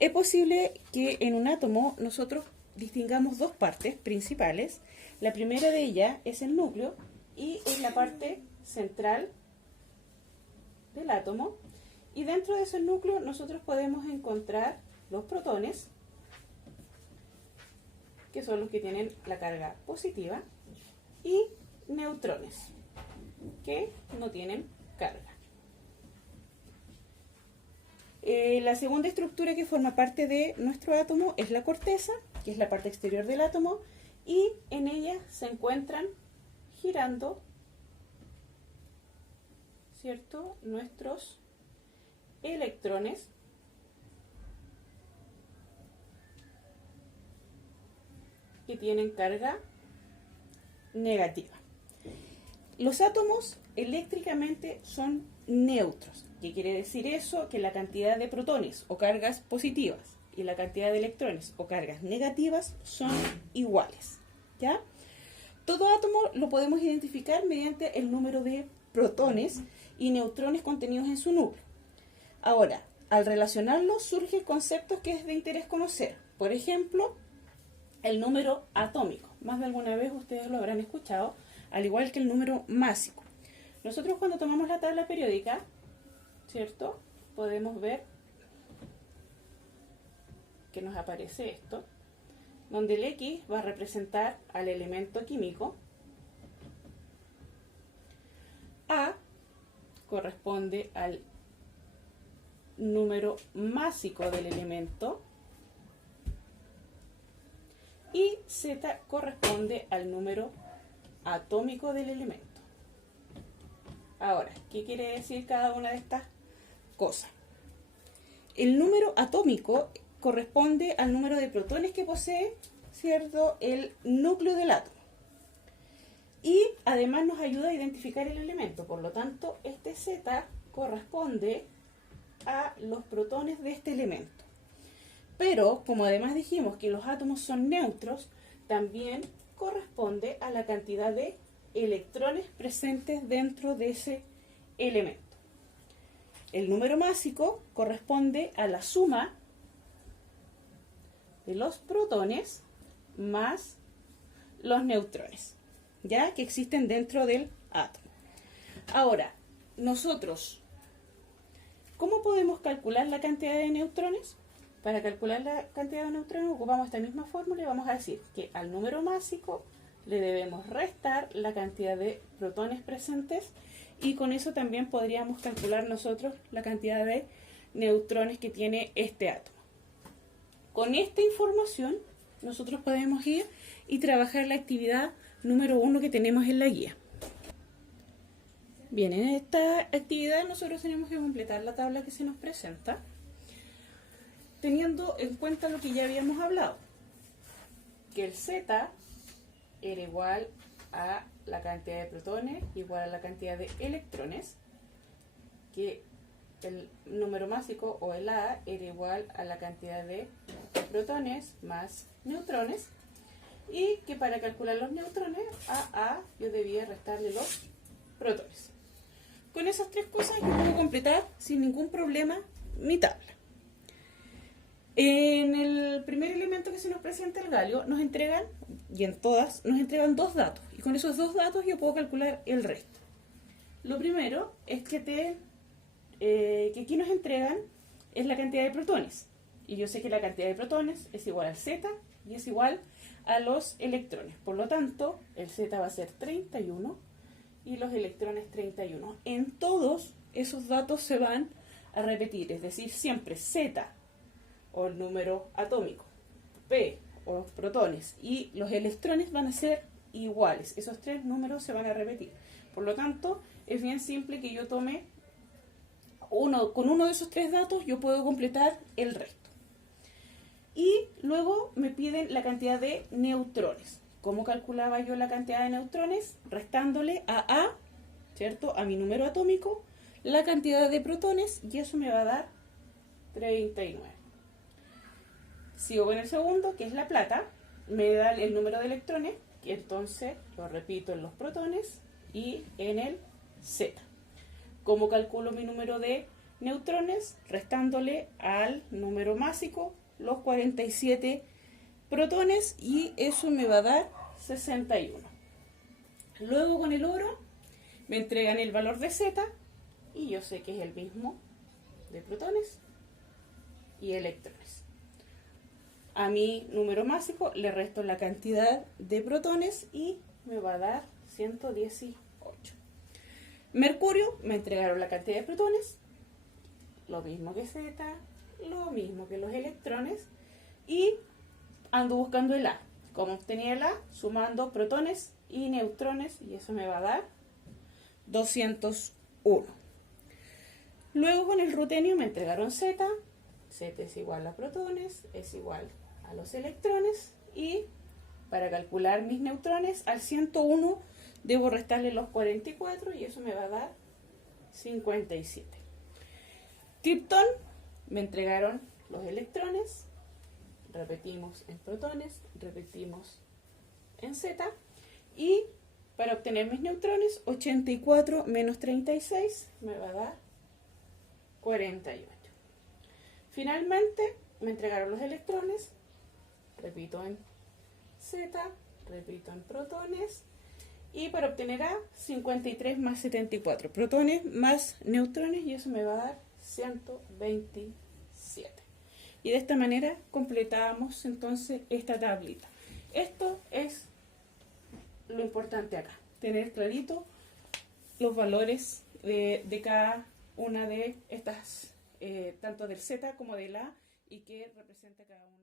Es posible que en un átomo nosotros distingamos dos partes principales. La primera de ellas es el núcleo y es la parte central del átomo. Y dentro de ese núcleo nosotros podemos encontrar los protones, que son los que tienen la carga positiva, y neutrones, que no tienen carga. La segunda estructura que forma parte de nuestro átomo es la corteza, que es la parte exterior del átomo, y en ella se encuentran girando, ¿cierto?, nuestros electrones que tienen carga negativa. Los átomos eléctricamente son neutros. ¿Qué quiere decir eso? Que la cantidad de protones o cargas positivas y la cantidad de electrones o cargas negativas son iguales, ¿ya? Todo átomo lo podemos identificar mediante el número de protones y neutrones contenidos en su núcleo. Ahora, al relacionarlos surgen conceptos que es de interés conocer. Por ejemplo, el número atómico. Más de alguna vez ustedes lo habrán escuchado, al igual que el número másico. Nosotros cuando tomamos la tabla periódica, ¿cierto?, podemos ver que nos aparece esto, donde el X va a representar al elemento químico, A corresponde al número másico del elemento y Z corresponde al número atómico del elemento. Ahora, ¿qué quiere decir cada una de estas cosas? El número atómico corresponde al número de protones que posee, ¿cierto?, el núcleo del átomo. Y además nos ayuda a identificar el elemento. Por lo tanto, este Z corresponde a los protones de este elemento. Pero, como además dijimos que los átomos son neutros, también corresponde a la cantidad de electrones presentes dentro de ese elemento. El número másico corresponde a la suma de los protones más los neutrones, ya que existen dentro del átomo. Ahora, nosotros, ¿cómo podemos calcular la cantidad de neutrones? Para calcular la cantidad de neutrones ocupamos esta misma fórmula y vamos a decir que al número másico le debemos restar la cantidad de protones presentes y con eso también podríamos calcular nosotros la cantidad de neutrones que tiene este átomo. Con esta información nosotros podemos ir y trabajar la actividad número 1 que tenemos en la guía. Bien, en esta actividad nosotros tenemos que completar la tabla que se nos presenta, teniendo en cuenta lo que ya habíamos hablado, que el Z era igual a la cantidad de protones igual a la cantidad de electrones, que el número másico o el A era igual a la cantidad de protones más neutrones, y que para calcular los neutrones a yo debía restarle los protones. Con esas tres cosas yo puedo completar sin ningún problema mi tabla. En el primer elemento que se nos presenta, el galio, nos entregan, y en todas, nos entregan dos datos. Y con esos dos datos yo puedo calcular el resto. Lo primero es que aquí nos entregan es la cantidad de protones. Y yo sé que la cantidad de protones es igual al Z y es igual a los electrones. Por lo tanto, el Z va a ser 31 y los electrones 31. En todos esos datos se van a repetir, es decir, siempre Z o el número atómico, P o los protones y los electrones van a ser iguales. Esos tres números se van a repetir. Por lo tanto, es bien simple que yo tome con uno de esos tres datos yo puedo completar el resto. Y luego me piden la cantidad de neutrones. ¿Cómo calculaba yo la cantidad de neutrones? Restándole a, ¿cierto?, a mi número atómico, la cantidad de protones, y eso me va a dar 39. Sigo con el segundo, que es la plata, me da el número de electrones, que entonces lo repito en los protones y en el Z. ¿Cómo calculo mi número de neutrones, restándole al número másico los 47 protones, y eso me va a dar 61. Luego con el oro me entregan el valor de Z, y yo sé que es el mismo de protones y electrones. A mi número másico le resto la cantidad de protones y me va a dar 118. Mercurio me entregaron la cantidad de protones, lo mismo que Z, lo mismo que los electrones, y ando buscando el A. ¿Cómo obtenía el A? Sumando protones y neutrones, y eso me va a dar 201. Luego con el rutenio me entregaron Z. Z es igual a protones, es igual a los electrones, y para calcular mis neutrones al 101 debo restarle los 44 y eso me va a dar 57. Krypton me entregaron los electrones, repetimos en protones, repetimos en Z, y para obtener mis neutrones 84 menos 36 me va a dar 48. Finalmente me entregaron los electrones, repito en Z, repito en protones, y para obtener A, 53 más 74, protones más neutrones, y eso me va a dar 127. Y de esta manera completamos entonces esta tablita. Esto es lo importante acá, tener clarito los valores de cada una de estas, tanto del Z como del A, y qué representa cada uno.